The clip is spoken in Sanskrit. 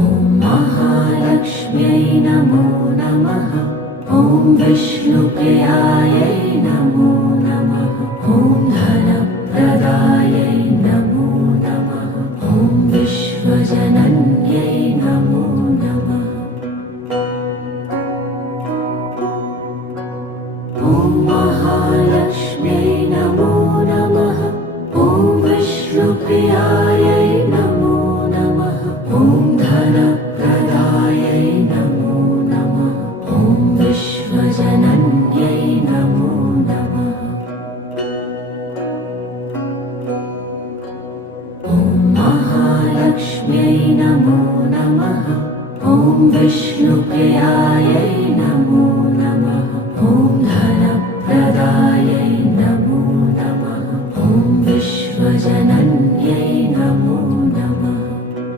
ॐ महालक्ष्म्यै नमो नमः। ॐ विष्णुप्रियायै नमो नमः। ॐ धनप्रदायै नमो नमः। ॐ विश्वजनन्यै नमो नमः। ॐ महालक्ष्म्यै नमो नमः। ॐ विष्णुप्रियायै नमो नमः। ॐ धनप्रदायै नमो नमः। ॐ विश्वजनन्यै नमो नमः। ॐ महालक्ष्म्यै नमो नमः। ॐ विष्णुप्रियायै नमो नमः। ॐ धन